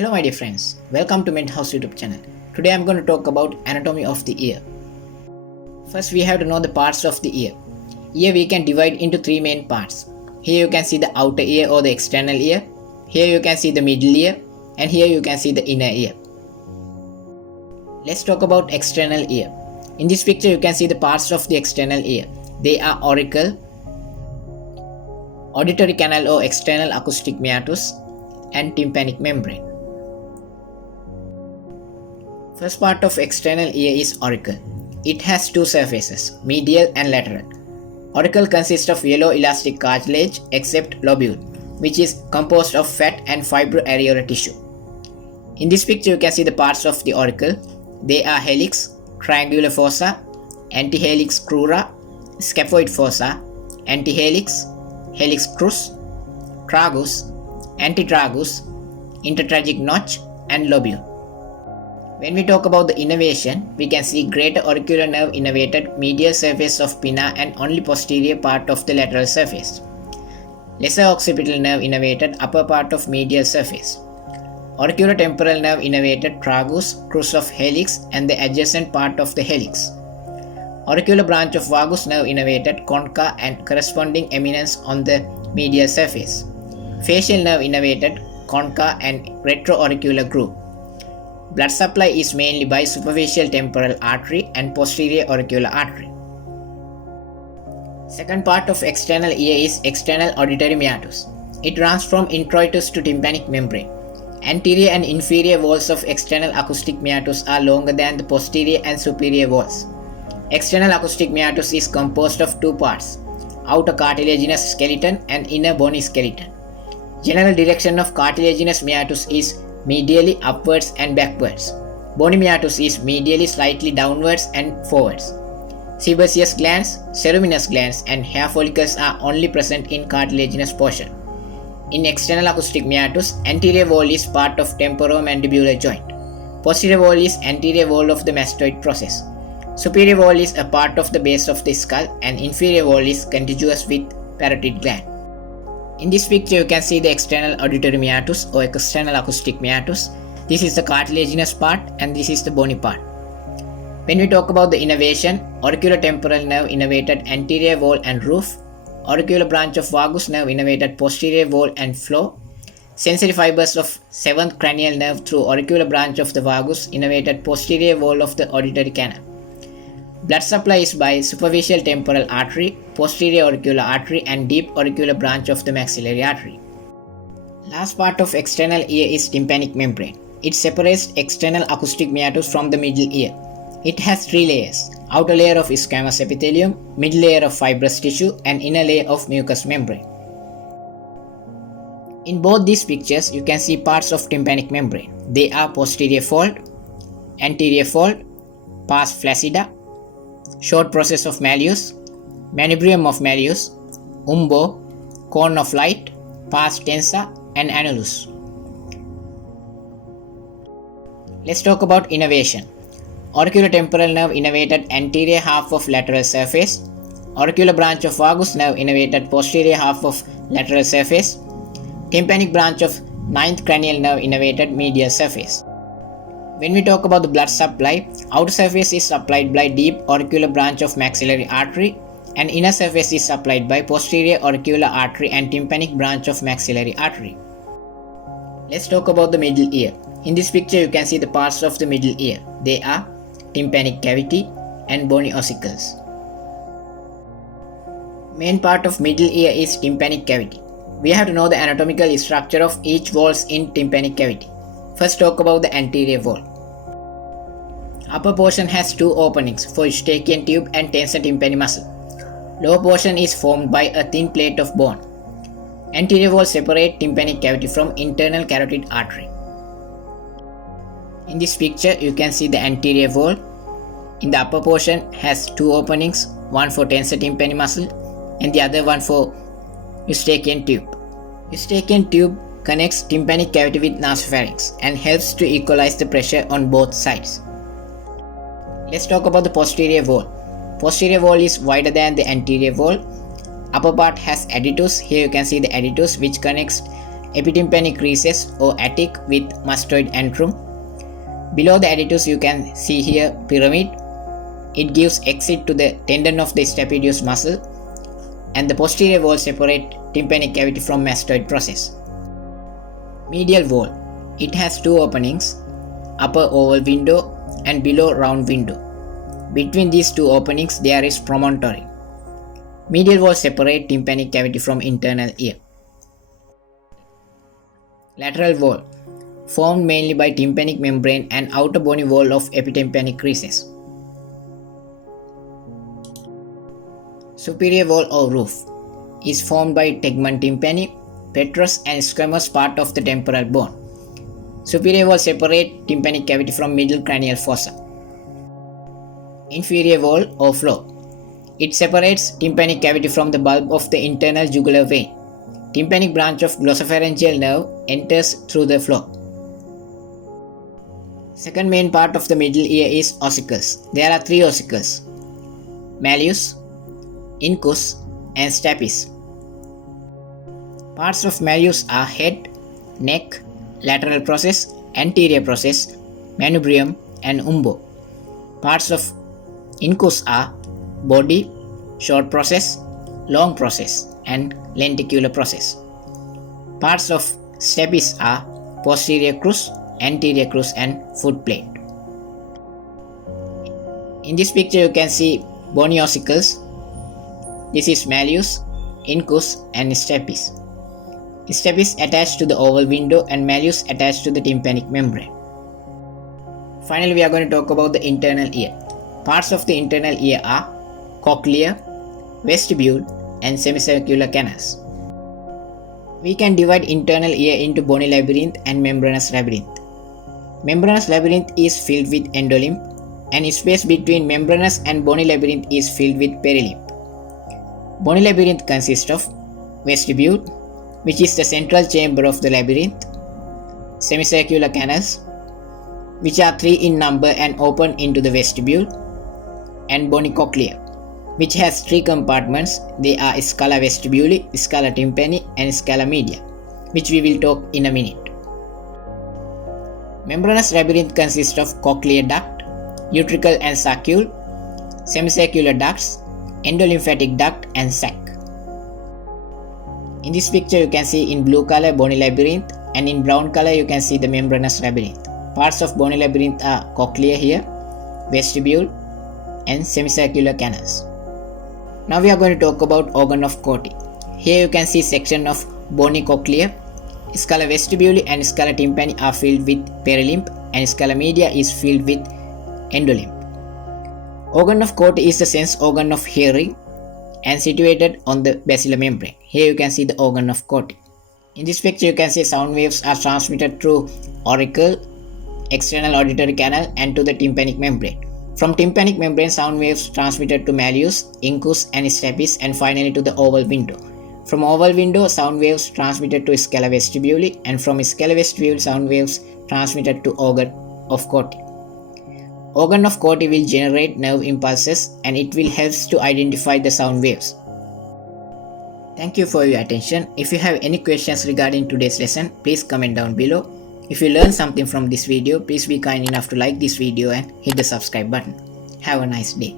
Hello my dear friends, welcome to Mint House YouTube channel. Today I am going to talk about anatomy of the ear. First we have to know the parts of the ear. Ear we can divide into three main parts. Here you can see the outer ear or the external ear. Here you can see the middle ear, and here you can see the inner ear. Let's talk about external ear. In this picture you can see the parts of the external ear. They are auricle, auditory canal or external acoustic meatus, and tympanic membrane. First part of external ear is auricle. It has two surfaces, medial and lateral. Auricle consists of yellow elastic cartilage except lobule, which is composed of fat and fibroareolar tissue. In this picture you can see the parts of the auricle. They are helix, triangular fossa, antihelix crura, scaphoid fossa, antihelix, helix crus, tragus, antitragus, intertragic notch, and lobule. When we talk about the innervation, we can see greater auricular nerve innervated medial surface of pinna and only posterior part of the lateral surface. Lesser occipital nerve innervated upper part of medial surface. Auriculotemporal nerve innervated tragus, crus of helix and the adjacent part of the helix. Auricular branch of vagus nerve innervated concha and corresponding eminence on the medial surface. Facial nerve innervated concha and retroauricular groove. Blood supply is mainly by superficial temporal artery and posterior auricular artery. Second part of external ear is external auditory meatus. It runs from introitus to tympanic membrane. Anterior and inferior walls of external acoustic meatus are longer than the posterior and superior walls. External acoustic meatus is composed of two parts, outer cartilaginous skeleton and inner bony skeleton. General direction of cartilaginous meatus is medially upwards and backwards. Bony meatus is medially slightly downwards and forwards. Sebaceous glands, ceruminous glands, and hair follicles are only present in cartilaginous portion. In external acoustic meatus, anterior wall is part of temporomandibular joint. Posterior wall is anterior wall of the mastoid process. Superior wall is a part of the base of the skull, and inferior wall is contiguous with parotid gland. In this picture you can see the external auditory meatus or external acoustic meatus. This is the cartilaginous part and this is the bony part. When we talk about the innervation, auriculotemporal nerve innervated anterior wall and roof, auricular branch of vagus nerve innervated posterior wall and floor, sensory fibers of 7th cranial nerve through auricular branch of the vagus innervated posterior wall of the auditory canal. Blood supply is by superficial temporal artery, posterior auricular artery and deep auricular branch of the maxillary artery. Last part of external ear is tympanic membrane. It separates external acoustic meatus from the middle ear. It has three layers, outer layer of squamous epithelium, middle layer of fibrous tissue and inner layer of mucous membrane. In both these pictures you can see parts of tympanic membrane. They are posterior fold, anterior fold, pars flaccida, short process of malleus, manubrium of malleus, umbo, cone of light, pars tensa and annulus. Let's talk about innervation. Auriculotemporal nerve innervated anterior half of lateral surface, auricular branch of vagus nerve innervated posterior half of lateral surface, tympanic branch of 9th cranial nerve innervated medial surface. When we talk about the blood supply, outer surface is supplied by deep auricular branch of maxillary artery and inner surface is supplied by posterior auricular artery and tympanic branch of maxillary artery. Let's talk about the middle ear. In this picture you can see the parts of the middle ear. They are tympanic cavity and bony ossicles. Main part of middle ear is tympanic cavity. We have to know the anatomical structure of each walls in tympanic cavity. First talk about the anterior wall. Upper portion has two openings for Eustachian tube and tensor tympani muscle. Lower portion is formed by a thin plate of bone. Anterior wall separate tympanic cavity from internal carotid artery. In this picture you can see the anterior wall. In the upper portion has two openings, one for tensor tympani muscle and the other one for Eustachian tube. Eustachian tube connects tympanic cavity with nasopharynx and helps to equalize the pressure on both sides. Let's talk about the posterior wall. Posterior wall is wider than the anterior wall. Upper part has adductus. Here you can see the adductus which connects epitympanic recess or attic with mastoid antrum. Below the adductus you can see here pyramid. It gives exit to the tendon of the stapedius muscle, and the posterior wall separate tympanic cavity from mastoid process. Medial wall. It has two openings, upper oval window and below round window. Between these two openings there is promontory. Medial wall separate tympanic cavity from internal ear. Lateral wall. Formed mainly by tympanic membrane and outer bony wall of epitympanic recess. Superior wall or roof is formed by tegmen tympani, petrous and squamous part of the temporal bone. Superior wall separate tympanic cavity from middle cranial fossa. Inferior wall or floor. It separates tympanic cavity from the bulb of the internal jugular vein. Tympanic branch of glossopharyngeal nerve enters through the floor. Second main part of the middle ear is ossicles. There are three ossicles: malleus, incus and stapes. Parts of malleus are head, neck, lateral process, anterior process, manubrium and umbo. Parts of incus are body, short process, long process and lenticular process. Parts of stapes are posterior crus, anterior crus and foot plate. In this picture you can see bony ossicles. This is malleus, incus and stapes. Stapes attached to the oval window and malleus attached to the tympanic membrane. Finally, we are going to talk about the internal ear. Parts of the internal ear are cochlea, vestibule and semicircular canals. We can divide internal ear into bony labyrinth and membranous labyrinth. Membranous labyrinth is filled with endolymph, and space between membranous and bony labyrinth is filled with perilymph. Bony labyrinth consists of vestibule, which is the central chamber of the labyrinth, semicircular canals, which are 3 in number and open into the vestibule, and bony cochlea, which has 3 compartments. They are scala vestibuli, scala tympani and scala media, which we will talk in a minute. Membranous labyrinth consists of cochlear duct, utricle and saccule, semicircular ducts, endolymphatic duct and sac. In this picture you can see in blue color bony labyrinth, and in brown color you can see the membranous labyrinth. Parts of bony labyrinth are cochlea here, vestibule and semicircular canals. Now we are going to talk about organ of Corti. Here you can see section of bony cochlea. Scala vestibuli and scala tympani are filled with perilymph and scala media is filled with endolymph. Organ of Corti is the sense organ of hearing and situated on the basilar membrane. Here you can see the organ of Corti. In this picture you can see sound waves are transmitted through auricle, external auditory canal and to the tympanic membrane. From tympanic membrane sound waves transmitted to malleus, incus and stapes and finally to the oval window. From oval window sound waves transmitted to scala vestibuli, and from scala vestibule sound waves transmitted to organ of Corti. Organ of Corti will generate nerve impulses and it will help to identify the sound waves. Thank you for your attention. If you have any questions regarding today's lesson, please comment down below. If you learned something from this video, please be kind enough to like this video and hit the subscribe button. Have a nice day.